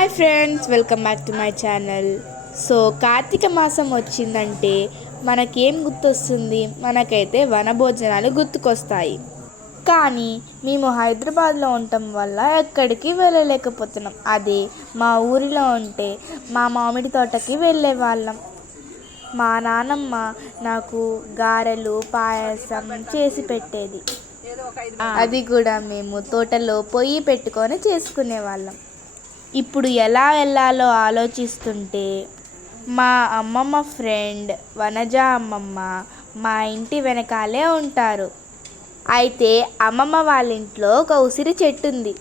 Hi friends, welcome back to my channel. So Karthika మాసం వచ్చిందంటే మనకేం గుర్తొస్తుంది? మనకైతే వనభోజనాలు గుర్తుకొస్తాయి. కానీ మేము హైదరాబాద్లో ఉండటం వల్ల ఎక్కడికి వెళ్ళలేకపోతున్నాం. అదే మా ఊరిలో ఉంటే మా మామిడి తోటకి వెళ్ళే వాళ్ళం. మా నాన్నమ్మ నాకు గారెలు పాయసం చేసి పెట్టేది. అది కూడా మేము తోటలో పొయ్యి పెట్టుకొని చేసుకునే వాళ్ళం. ఇప్పుడు ఎలా వెళ్ళాలో ఆలోచిస్తుంటే మా అమ్మమ్మ ఫ్రెండ్ వనజ అమ్మమ్మ మా ఇంటి వెనకాలే ఉంటారు. అయితే అమ్మమ్మ వాళ్ళ ఇంట్లో ఒక ఉసిరి చెట్టు ఉంది.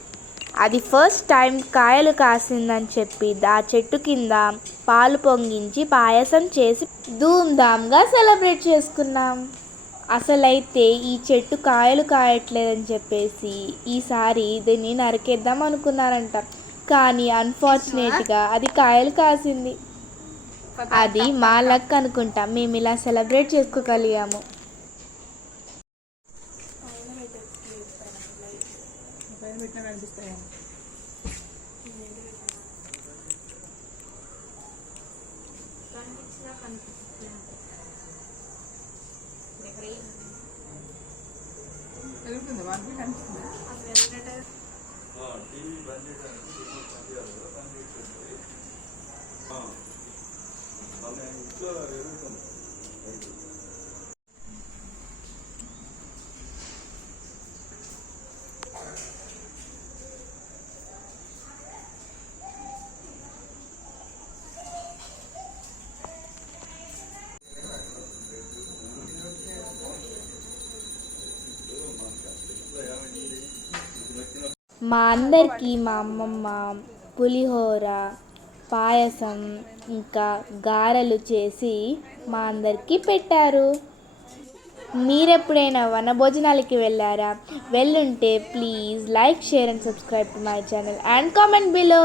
అది ఫస్ట్ టైం కాయలు కాసిందని చెప్పి ఆ చెట్టు కింద పాలు పొంగించి పాయసం చేసి ధూమ్ధామ్గా సెలబ్రేట్ చేసుకున్నాం. అసలైతే ఈ చెట్టు కాయలు కాయట్లేదని చెప్పేసి ఈసారి దీన్ని నరికేద్దాం అనుకున్నారంట. కానీ అన్ఫార్చునేట్గా అది కాయలు కాసింది. అది మా లక్ అనుకుంటా, మేము ఇలా సెలబ్రేట్ చేసుకోగలిగాము. మా అందరికీ మా అమ్మమ్మ పులిహోర పాయసం ఇంకా గారెలు చేసి మా అందరికీ పెట్టారు. మీరెప్పుడైనా వనభోజనాలకి వెళ్ళారా? వెళ్ళుంటే please like, share and subscribe to my channel and comment below.